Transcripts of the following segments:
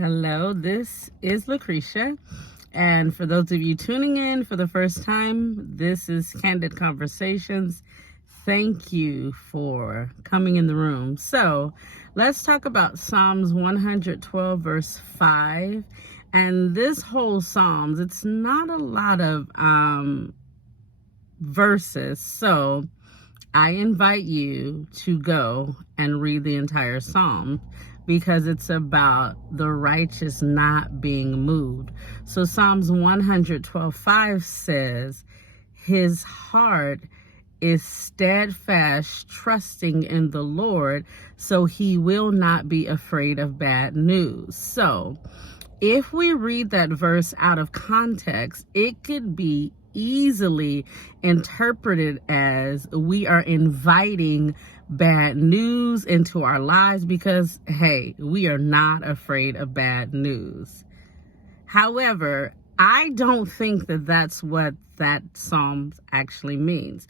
Hello, this is Lucretia. And for those of you tuning in for the first time, this is Candid Conversations. Thank you for coming in the room. So let's talk about Psalms 112, verse 5. And this whole Psalms, it's not a lot of verses. So I invite you to go and read the entire Psalm, because it's about the righteous not being moved. So Psalms 112:5 says, his heart is steadfast, trusting in the Lord, so he will not be afraid of bad news. So if we read that verse out of context, it could be easily interpreted as we are inviting bad news into our lives because, hey, we are not afraid of bad news. However, I don't think that that's what that psalm actually means.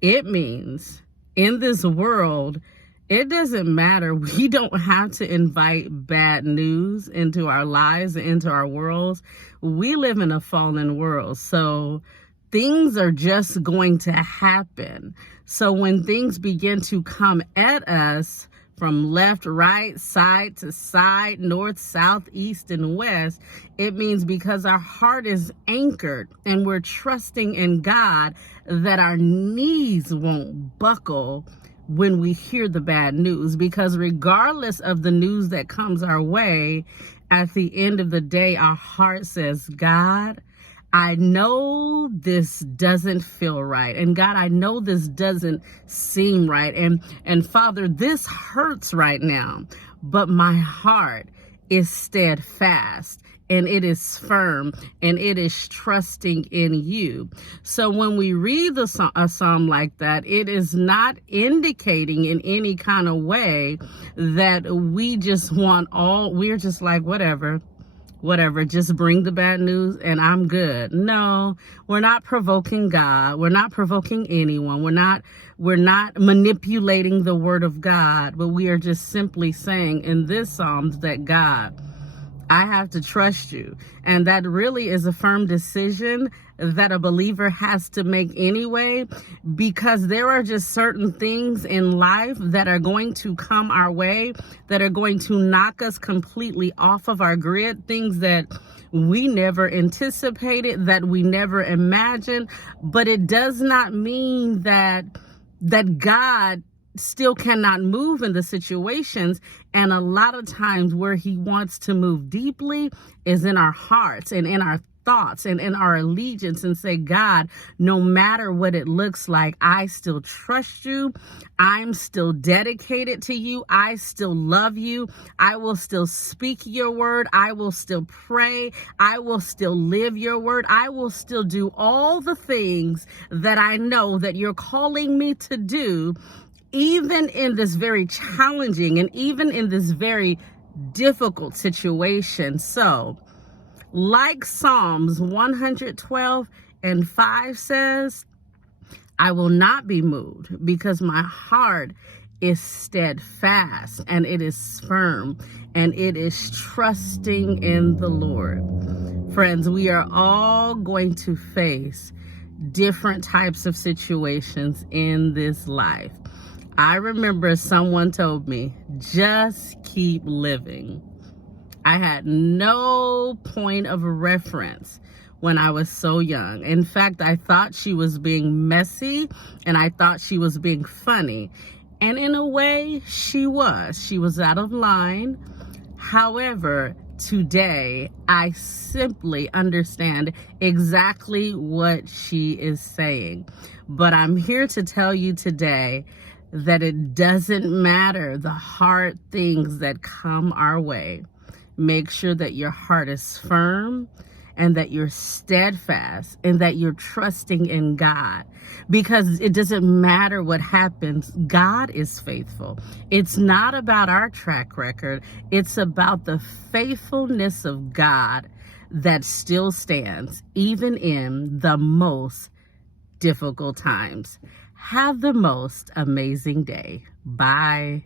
It means in this world, it doesn't matter. We don't have to invite bad news into our lives, into our worlds. We live in a fallen world. So things are just going to happen. So when things begin to come at us from left, right, side to side, north, south, east, and west, it means because our heart is anchored and we're trusting in God that our knees won't buckle when we hear the bad news. Because regardless of the news that comes our way, at the end of the day, our heart says, God, I know this doesn't feel right. And God, I know this doesn't seem right. And Father, this hurts right now, but my heart is steadfast and it is firm and it is trusting in you. So when we read a psalm like that, it is not indicating in any kind of way that we're just like, whatever, just bring the bad news and I'm good. No, we're not provoking God. We're not provoking anyone. We're not manipulating the word of God, but we are just simply saying in this Psalms that God, I have to trust you. And that really is a firm decision that a believer has to make anyway, because there are just certain things in life that are going to come our way, that are going to knock us completely off of our grid, things that we never anticipated, that we never imagined. But it does not mean that God still cannot move in the situations. And a lot of times where he wants to move deeply is in our hearts and in our thoughts and in our allegiance, and say, God, no matter what it looks like, I still trust you. I'm still dedicated to you. I still love you. I will still speak your word. I will still pray. I will still live your word. I will still do all the things that I know that you're calling me to do, even in this very challenging and even in this very difficult situation. So, like Psalms 112:5 says, I will not be moved because my heart is steadfast and it is firm and it is trusting in the Lord. Friends, we are all going to face different types of situations in this life. I remember someone told me, just keep living. I had no point of reference when I was so young. In fact, I thought she was being messy and I thought she was being funny. And in a way, she was. She was out of line. However, today, I simply understand exactly what she is saying. But I'm here to tell you today that it doesn't matter the hard things that come our way. Make sure that your heart is firm and that you're steadfast and that you're trusting in God, because it doesn't matter what happens. God is faithful. It's not about our track record. It's about the faithfulness of God that still stands even in the most difficult times. Have the most amazing day. Bye.